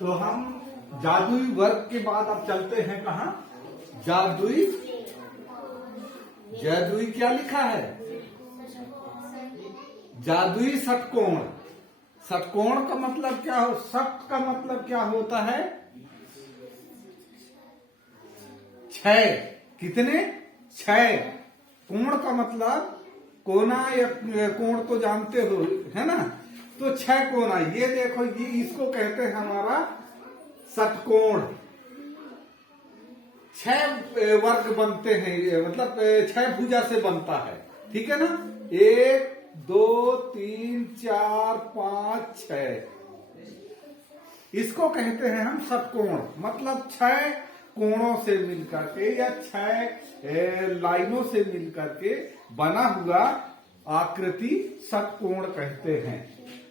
तो हम जादुई वर्ग के बाद अब चलते हैं कहाँ? जादुई। जादुई क्या लिखा है? जादुई षटकोण। षटकोण का मतलब क्या हो? षट का मतलब क्या होता है? 6। कितने? 6। कोण का मतलब कोना या कोण तो जानते हो, है ना? तो 6 कोना। ये देखो, ये इसको कहते हैं हमारा षटकोण। 6 वर्ग बनते हैं, मतलब 6 भुजा से बनता है। ठीक है ना? 1 2 3 4 5 6। इसको कहते हैं हम षटकोण। मतलब 6 कोणों से मिलकर के या 6 लाइनों से मिलकर के बना हुआ आकृति षटकोण कहते हैं।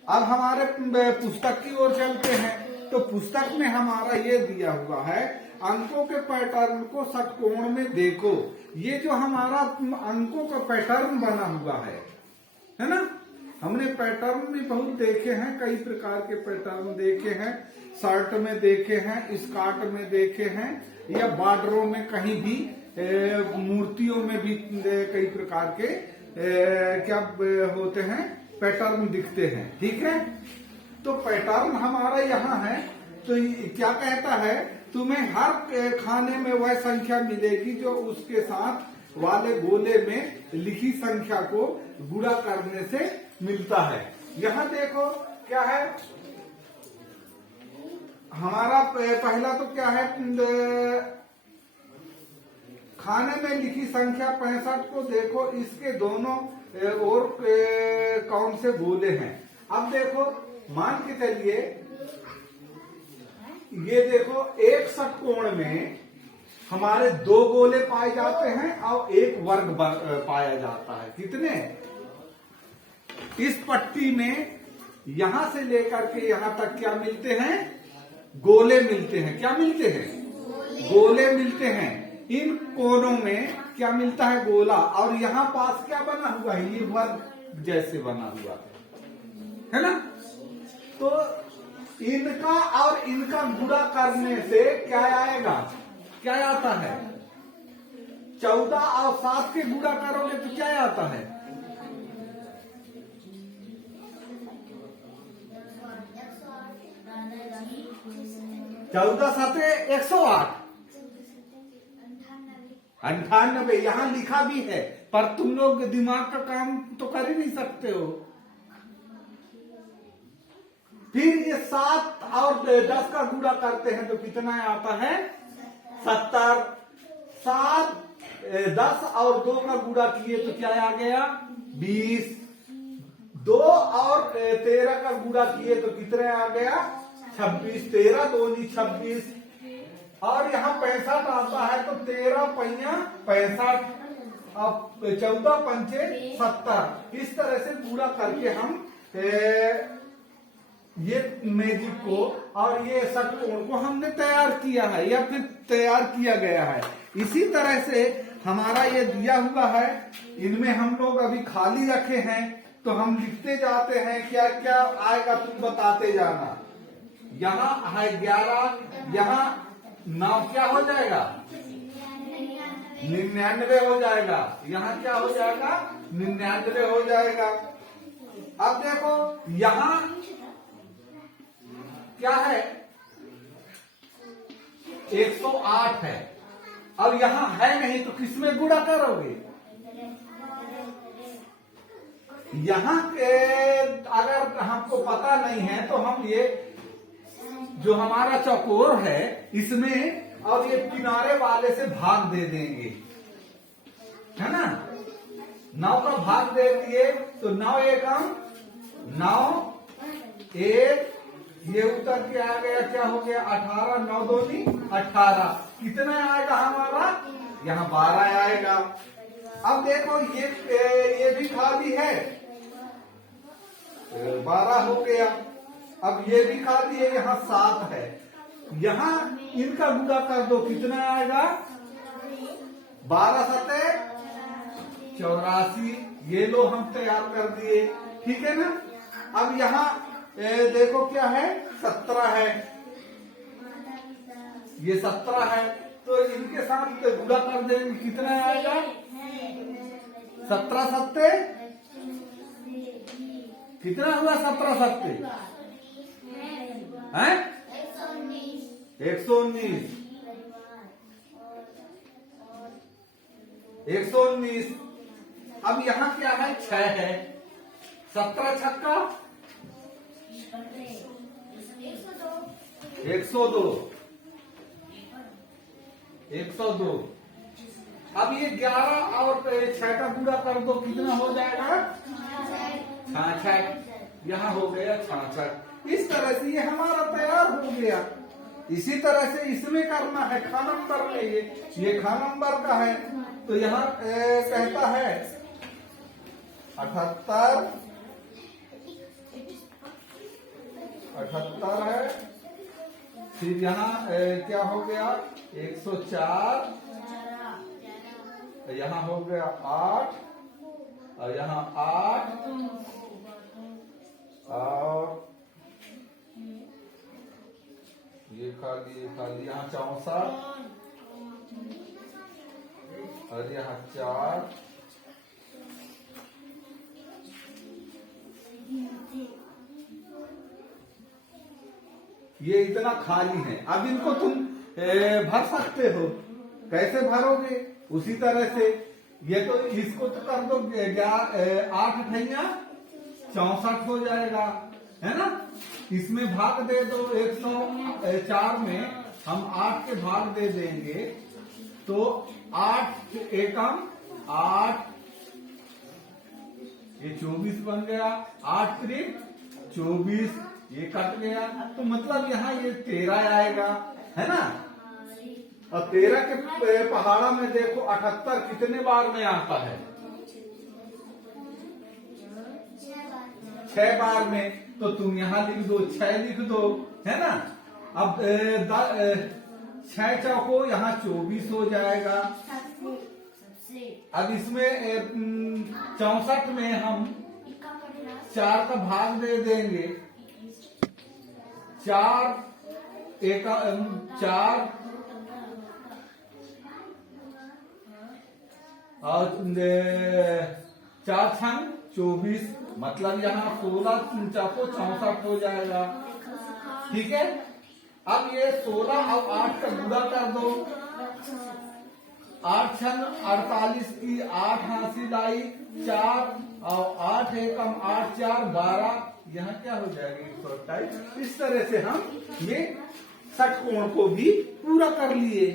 अब हमारे पुस्तक की ओर चलते हैं। तो पुस्तक में हमारा ये दिया हुआ है, अंकों के पैटर्न को षटकोण में देखो। ये जो हमारा अंकों का पैटर्न बना हुआ है ना? हमने पैटर्न भी बहुत देखे हैं, कई प्रकार के पैटर्न देखे हैं। शर्ट में देखे हैं, स्कर्ट में देखे हैं, या बॉर्डरों में कहीं भी, मूर्तियों में भी कई प्रकार के क्या होते हैं, पैटर्न दिखते हैं। ठीक है? तो पैटर्न हमारा यहाँ है। तो क्या कहता है, तुम्हें हर खाने में वह संख्या मिलेगी जो उसके साथ वाले गोले में लिखी संख्या को गुणा करने से मिलता है। यहाँ देखो क्या है हमारा पहला। तो क्या है, खाने में लिखी संख्या 65 को देखो, इसके दोनों और कौन से गोले हैं। अब देखो, मान के चलिए, ये देखो, एक षटकोण में हमारे 2 गोले पाए जाते हैं और 1 वर्ग पाया जाता है। कितने? इस पट्टी में यहां से लेकर के यहां तक क्या मिलते हैं? गोले मिलते हैं। क्या मिलते हैं? गोले मिलते हैं। इन कोनों में क्या मिलता है? गोला। और यहाँ पास क्या बना हुआ है? ये वर्ग जैसे बना हुआ है ना? तो इनका और इनका गुणा करने से क्या आएगा? क्या आता है? 14 और 7 के गुणा करोगे तो क्या आता है? 14 7 108। 98। यहाँ लिखा भी है, पर तुम लोग दिमाग का काम तो कर ही नहीं सकते हो। फिर ये 7 और 10 का गुणा करते हैं तो कितना आता है? 70। 7 10 और 2 का गुणा किए तो क्या आ गया? 20। 2 और 13 का गुणा किए तो कितने आ गया? 26। 13 दूनी 26। और यहाँ 65 आता है तो 13 पहिया 65, अब 14 पंचे 70। इस तरह से गुणा करके हम ये मैजिक को और ये षटकोण को हमने तैयार किया है, या फिर तैयार किया गया है। इसी तरह से हमारा ये दिया हुआ है, इनमें हम लोग अभी खाली रखे हैं, तो हम लिखते जाते हैं। क्या क्या आएगा तुम बताते जाना। यहाँ है 11, यहाँ 9 क्या हो जाएगा? 99 हो जाएगा। यहाँ क्या हो जाएगा? 99 हो जाएगा। अब देखो, यहाँ क्या है? 108 है। अब यहाँ है नहीं तो किसमें गुणा करोगे? यहाँ के अगर हमको पता नहीं है तो हम ये जो हमारा चौकोर है इसमें अब ये किनारे वाले से भाग दे देंगे, है ना? 9 का भाग दे दिए तो 9 एकम 9, 1 ये उतर के आ गया। क्या हो गया? 18। 9 दूनी 18। कितना आएगा हमारा? यहाँ 12 आएगा। अब देखो, ये भी खाली है, 12 हो गया। अब ये भी खाली है, यहाँ 7 है। यहाँ इनका गुणा कर दो, कितना आएगा? 12 7 84। ये लो हम तैयार कर दिए। ठीक है ना? अब यहाँ देखो क्या है? 17 है। ये 17 है, तो इनके साथ गुणा कर देंगे, कितना आएगा? 17 सत्ते कितना हुआ? 17 सत्ते हैं 119। 119। अब यहाँ क्या है? 6 है। 17 छक्का 102। 102। अब ये 11 और 6 का गुणा कर दो, कितना हो जाएगा? 66। यहाँ हो गया 66। इस तरह से ये हमारा तैयार हो गया। इसी तरह से इसमें करना है, खा नंबर में। ये खा नंबर का है, तो यहाँ कहता है 78 है। फिर यहाँ क्या हो गया? 104, यहाँ हो गया 8, और यहाँ 8, और ये खाली यहाँ 64, और यहाँ 4, ये इतना खाली है। अब इनको तुम भर सकते हो। कैसे भरोगे? उसी तरह से ये तो इसको तो कर दो, 8 अठैया 64 हो जाएगा, है ना? इसमें भाग दे दो, 104 में हम 8 के भाग दे देंगे, तो 8 एकम 8, ये 24 बन गया। 8 त्रिक 24, ये कट गया, तो मतलब यहाँ ये 13 आएगा, है ना? और 13 के पहाड़ा में देखो 78 कितने बार में आता है? 6 बार में। तो तुम यहाँ लिख दो, 6 लिख दो, है ना? अब 6 चौको यहाँ 24 हो जाएगा। अब इसमें 64 में हम 4 का भाग दे देंगे। 4 और 4 छंग 24, मतलब यहाँ 16 चौको 64 हो जाएगा। ठीक है। अब ये 16 और 8 का गुणा कर दो। 8 छंग 48 की 8 हासिल आई 4, और 8 एकम 8 4 12, यहाँ क्या हो जाएगा? 128। इस तरह से हम ये षटकोण को भी पूरा कर लिए।